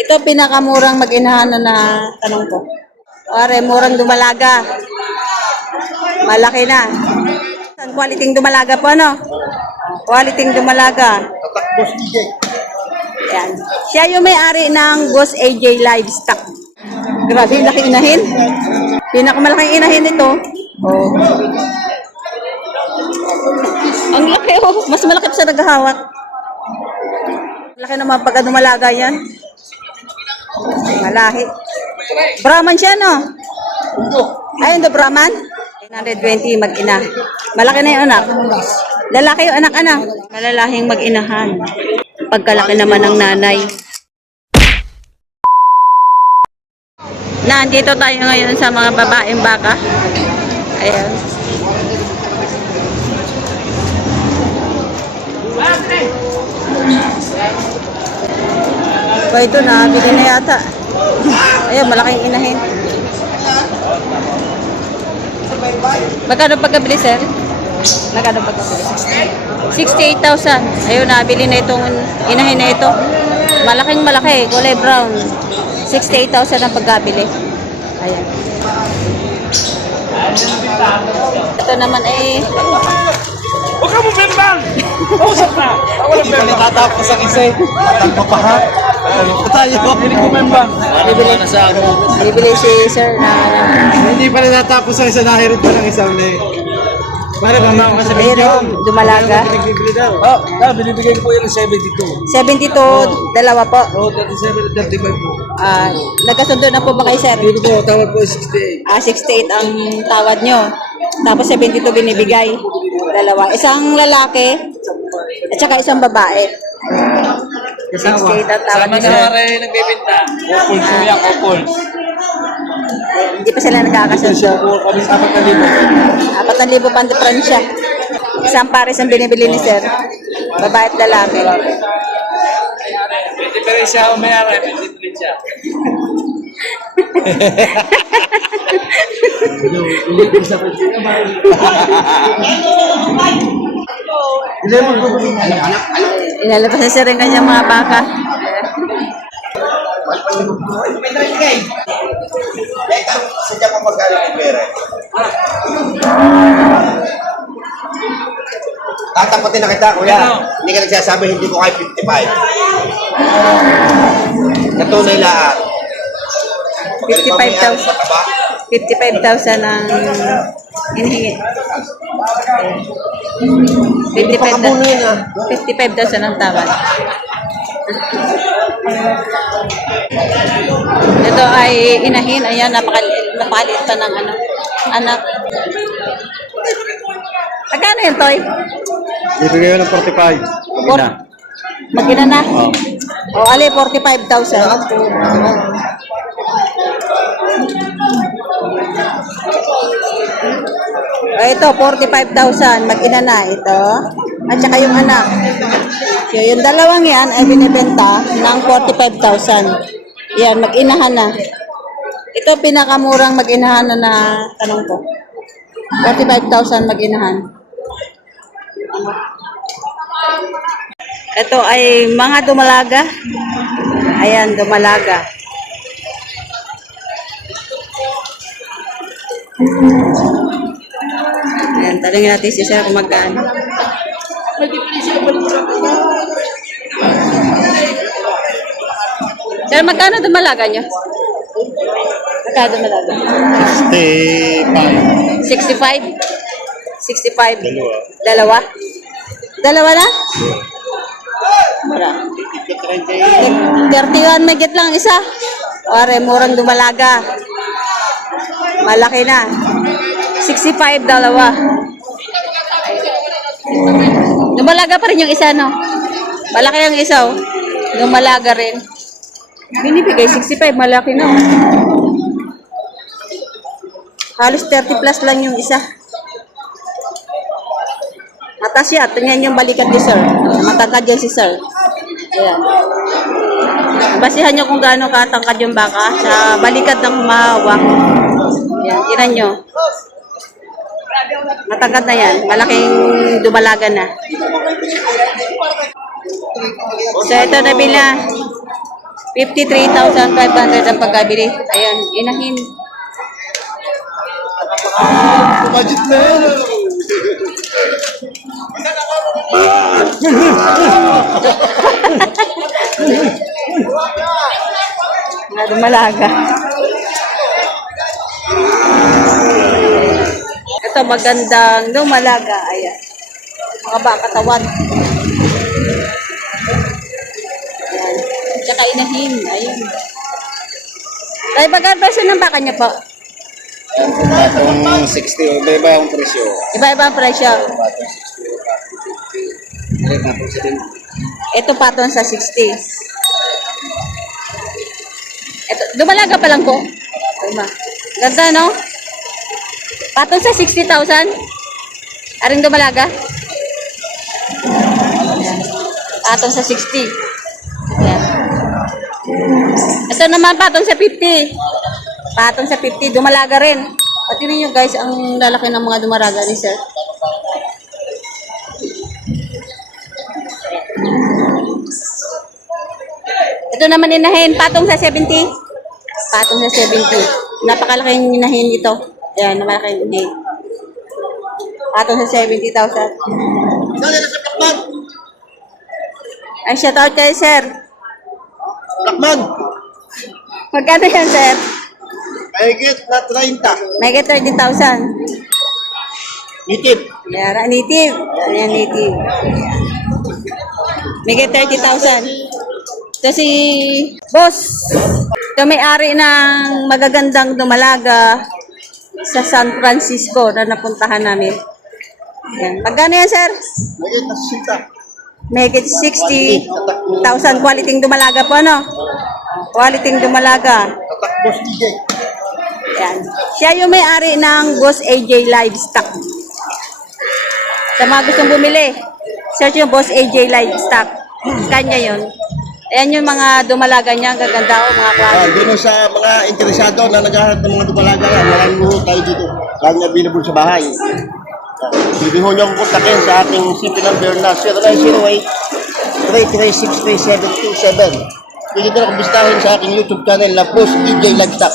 Ito pinakamurang mag-inahan na tanong ko. Pare, murang dumalaga. Malaki na. Saan quality dumalaga po, ano? Quality dumalaga. Yan. Siya yung may-ari ng Boss AJ Livestock. Grabe, yung laki inahin. Pinakamalaking inahin nito. Oh. Ang laki, oh. Mas malaki pa sa naghahawak. Laki naman pagka dumalaga yan. Malahi. Brahman siya, no? Ayun, do Brahman? 920 mag-ina. Malaki na yung anak. Lalaki yung anak-anak. Malalahing mag-inahan. Pagkalaki naman ng nanay. Nandito tayo ngayon sa mga babaeng baka. Ayan. Ba ito na, bigyan na yata. Ayan, malaking inahin. Magkano pagkabili, sir? Magkano pagkabili? 68,000. Ayun, nabili na itong inahin na ito. Malaking malaki, kulay brown. 68,000 ang pagkabili. Ayan. Ito naman ay... Huwag ka mo bimbang! Pausap na! Wala bimbang! Natatapos ang isa eh. Tatagpapahat. Tayo. Hindi ko bimbang. Bibili si sir na... Hindi pa natatapos ang isa. Nahirit pa ng isang na eh. Para ba mga kasi Ayun, dumalaga. Bibili daw. Oh, binibigay ko po yung 72. 72, dalawa po. Oh, 37, 35 po. Nagkasundo na po ba kayo, sir? Dito po, tawad po 68. 68 ang tawad nyo. Tapos 72 binibigay. Dalawa. Isang lalaki at saka isang babae. 68 ang tawad nyo, sir. nagbibinta. Couple po yan, couple. Hindi pa sila nagkakasundo. Kami 4,000. 4,000 pa diferensya. Isang pares ang binibili ni sir. Babae at lalaki. Pwede pa rin siya umayara, pwede pa rin siya. Inalabas na sir yung kanyang mga baka. Sadya mo magkano ng pera. Tatapatin na kita, kuya. Hindi ka nagsasabi, hindi ko kayo 55. Natunay lahat. 55,000. 55,000 ang hinihingi. 55,000 ang tawad. Ito ay inahin. Ayan, napakaliit pa ng ano, anak. Magkano yun, Toy? Ibigay ko ng 45. Mag-ina na? O, ali, 45,000. O, ito, 45,000. Mag-ina na. Ito. At saka yung anak. So, yung dalawang yan ay binibenta ng 45,000. Yan, mag-inahan na. Ito, pinakamurang mag-inahan na tanong ko. 45,000 mag-inahan. Ito ay mga dumalaga. Ayan, dumalaga. Ayan, talangin natin si sir kung magkano. Sir, magkano dumalaga nyo? Magkano dumalaga? 65. 65? Dalawa? Dalawa na? Mura. 31 may get lang isa. Pare, murang dumalaga. Malaki na. 65, dalawa. Dumalaga pa rin yung isa, no? Malaki ang isa, oh. Dumalaga rin. Binibigay 65, malaki na, oh. Halos 30 plus lang yung isa. Matas siya. Tingnan yung balikat ni sir. Matangkad yan si sir. Ayan. Basihan nyo kung gaano katangkad yung baka sa balikat ng humahawak. Ayan. Tinan nyo. Matangkad na yan. Malaking dumalaga na. So ito na bila. 53,500 ang pagkabili. Ayan, inahin. Budget na yan. Mga dumalaga. Ito magandang dumalaga. Ayan. Mga bakatawan. Ayan. Tsaka inahin. Ayun. Tayo bagal presyo ng baka niya po. Patong 60, iba yung presyo. Iba-iba ang presyo. Ito paton sa 60. Ito, dumalaga pa lang po. Diba? Ganda, no? Paton sa 60,000. Aring dumalaga? Ayan. Paton sa 60. Ayan. Ito naman paton sa 50. Paton sa 50. Dumalaga rin. Pati rin nyo guys, ang lalaki ng mga dumaraga ni sir. Ito naman inahin, patong sa 70. Patong sa 70. Napakalaking inahin ito. Ayan, napakalaking inahin. Patong sa 70,000. Ay, shout out kayo, sir. Lakman! Magkano yan, sir? Mahigit na 30. May get 30,000. Native. Yara, native. Ayan, native. May get 30,000. Ito si Boss. Ito may-ari ng magagandang dumalaga sa San Francisco na napuntahan namin. Ayan. Magkano yan, sir? Mahigit na 60. May get 60,000 quality dumalaga po, ano? Quality dumalaga. Tatakbos DJ. Ayan. Siya yung may-ari ng Boss AJ Livestock. Sa mga gustong bumili, search yung Boss AJ Livestock. Kanya yun. Ayan yung mga dumalaga niya. Ang gaganda o mga quality. Dino sa mga interesado na naghahanap ng mga dumalaga yan, maraming buho tayo dito. Laging available sa bahay. Hindi ho niyo akong kontakin sa aking CP number na 0908-3363727. Pwede nyo akong bistahin sa aking YouTube channel na Boss EJ Livestock.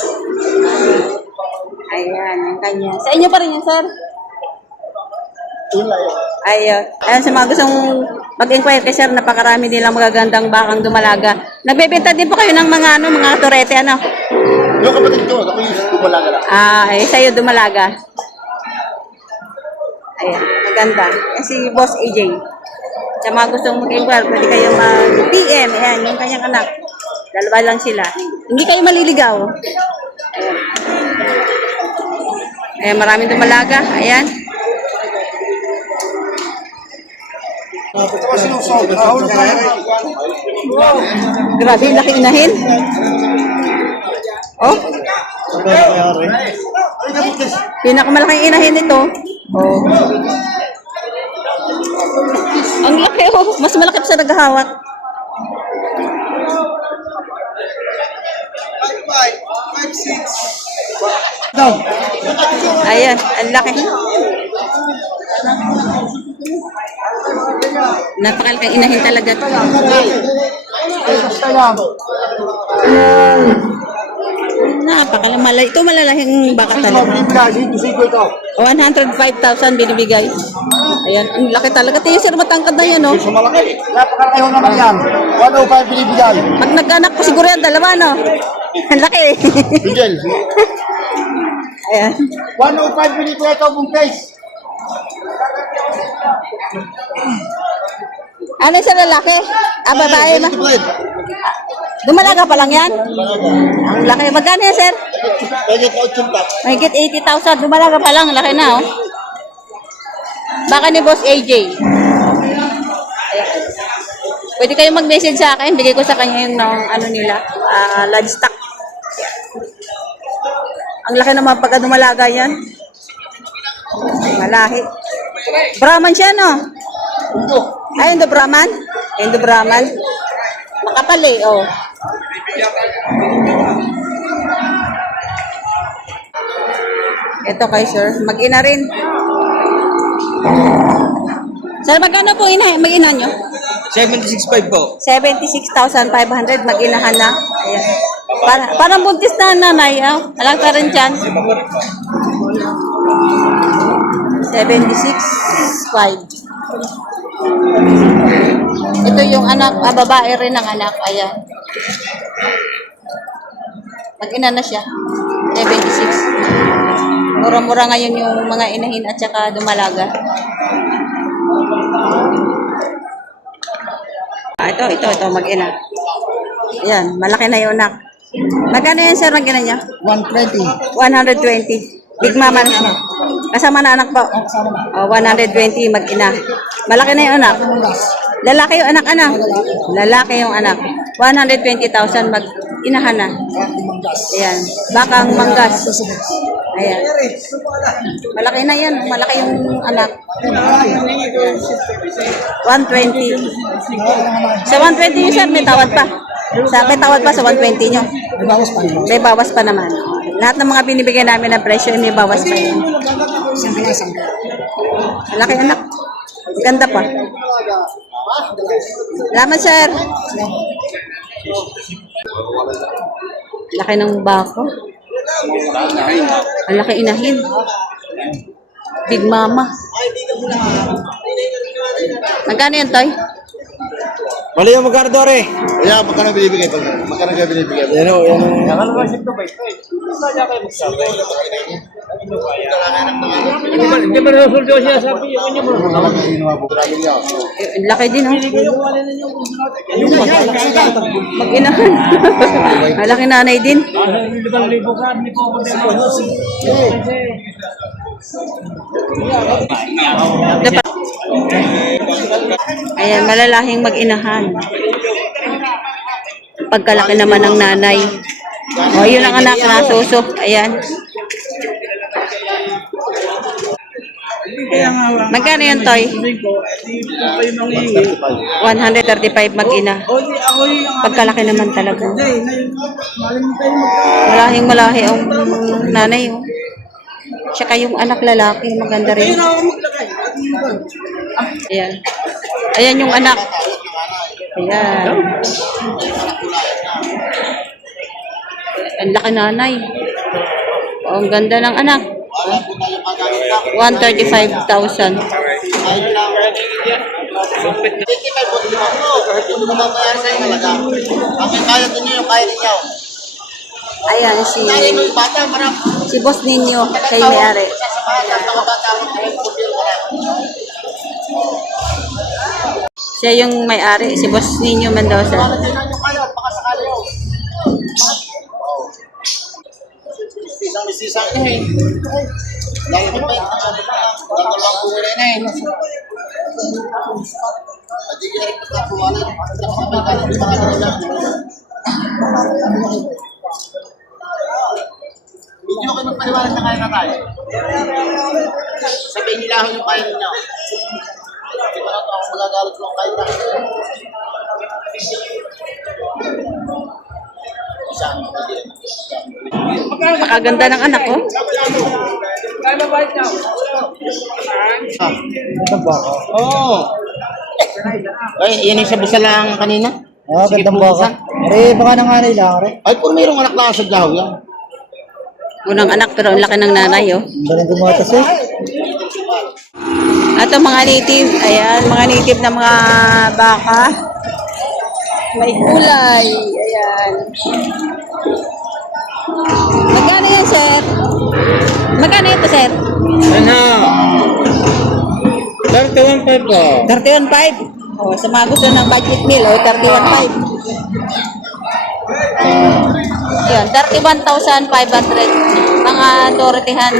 Ayan, yung kanya. Sa inyo pa rin yan, sir? Yun lang yun. Ayun. Ayan, sa mga gustong mag-inquire kay sir, napakarami nilang magagandang bakang dumalaga. Nagbebenta din po kayo ng mga mga torete, ano? Yung kapatid ko, ako yung dumalaga lang. Ay, sa'yo dumalaga. Ayan, maganda. Yan si Boss AJ. Sa mga gustong mag-inquire, pwede kayo mag-PM. Ayan, yung kanyang anak. Dalawa lang sila. Hindi kayo maliligaw. Ayan. Ayan, maraming dumalaga. Ayan. Grabe, yung laki inahin. Oh, pinakamalaking inahin ito. Oh. Ang laki, oh. Mas malaki pa sa naghahawak. Ayan, ang laki. Napakalaking inahin talaga ito. Napakalamala. Ito malalahing baka talaga. 105,000 binibigay. Ayan, ang laki talaga. Tiyo sir, matangkad na yan, no? So malaki. Napakalayo naman yan. 105 binibigay. Pag nagkanak po siguro yan, dalawa, no? Ang laki. Angel. Ayan. 105 binibigay ito mong face. Ano sa lalaki? Ah, babae ma. Dumalaga pa lang yan? Ang laki. Magkano yan, sir? Pwede ka 80. Mahigit 80,000. Dumalaga pa lang. Laki na, oh. Baka ni Boss AJ. Ayan. Pwede kayo mag-message sa akin. Bigay ko sa kanya yung ano nila. Livestock. Ang laki naman pagka dumalaga yan. Malahi. Brahman siya, no? Ay, Indo Brahman? Indo Brahman. Makapal eh, oh. Ito kay sir. Mag-ina rin. Sir, magkano po mag-ina nyo? 76.5 po. 76,500 mag-inahan na. Ayan. Parang buntis na nanay. Ah. Alang ka rin dyan. 76,500. Ito yung anak, babae rin ang anak. Ayan. Mag-ina na siya. 76. Mura-mura ngayon yung mga inahin at saka dumalaga. Ito, mag-ina. Ayan, malaki na yung anak. Magkano yan, sir, mag-ina niya? 120. 120. Big mama na siya. Kasama na anak po. 120 mag-ina. Malaki na yung anak. Lalaki yung anak. Lalaki yung anak. 120,000 mag-inahan na. Ayan. Bakang manggas. Ayan. Malaki na yan. Malaki yung anak. 120. Sa 120 nyo, sir, may tawad pa. May tawad pa sa 120 nyo. May bawas pa naman. Lahat ng mga binibigay namin ng presyo, may bawas pa yun. Malaki anak. Ganda pa. Salamat, sir. Laki ng bako. Ang laki inahin. Big mama. Magkano yun, Toy? Mali yung magkano, Dore? Kaya magkano binibigay ito? Magkano kaya binibigay? Yan o, yan o. Hindi ba nasuldo siya sabi? Ang laki din, oh. Mag-inahan. Malaki nanay din. Ayan, malalahing mag-inahan. Pagkalaki naman ng nanay. O, yun ang anak na susok. Ayan. Magkano yan, Toy? 135 mag-ina. Pagkalaki naman talaga. Malahi ang nanay. Oh. Tsaka yung anak lalaki, maganda rin. Ayan. Ayan yung anak. Ayan. Ang laki nanay. Oh, ang ganda ng anak. 135,000. Ayan, si Boss Ninyo, kay may-ari. Siya yung may-ari, si Boss Ninyo Mendoza. Sisang eh. Dahil pa yung dalawang buwan na eh. Hindi kaya rin pagkakuwalan. Nakasabay ka ng mga kanila. Hindi ko kayo magpaliwanag na kaya na tayo. Sabihin nila ako yung kaya ninyo. Hindi ko na ito ako magagalit ko ang kaya na. Pakaganda ng anak, oh. Oo. Ay, yan yung sabusa lang kanina. Ah, gandang baka. Are, baka nanganay lang, are. Ay, kung mayroong anak na sa daw yan. Unang anak, pero ang laki ng nanay, oh. Ang galing gumatas eh. Ato mga native, ayan, mga native na mga baka. May kulay, ayan. Magkano yan, sir? Magkano ito, sir? Ano? 31.5 po. 31.5. Oh, sa mga gusto ng budget meal, oh, 31.5. Yan, 31,500. Mga Dorotehan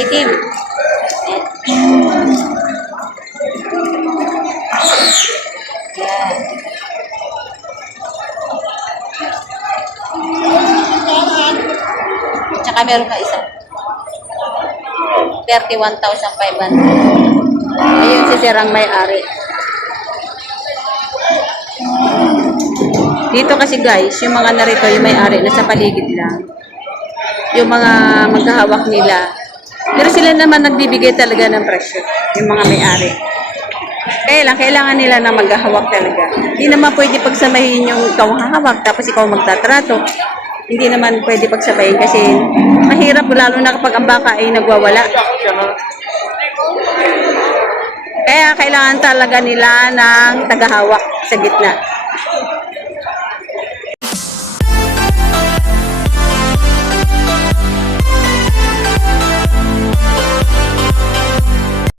18. Yan. Tsaka meron ka isa. 31,500. Ayun si Sir ang may-ari. Dito kasi guys, yung mga narito, yung may-ari, nasa paligid lang. Yung mga magkahawak nila. Pero sila naman nagbibigay talaga ng presyo. Yung mga may-ari. Kaya lang, kailangan nila na maghahawak talaga. Hindi naman pwede pagsamahin yung ikaw hahawak tapos ikaw magtatrato. Hindi naman pwede pagsabayin kasi mahirap lalo na kapag ang baka ay nagwawala. Kaya kailangan talaga nila ng tagahawak sa gitna.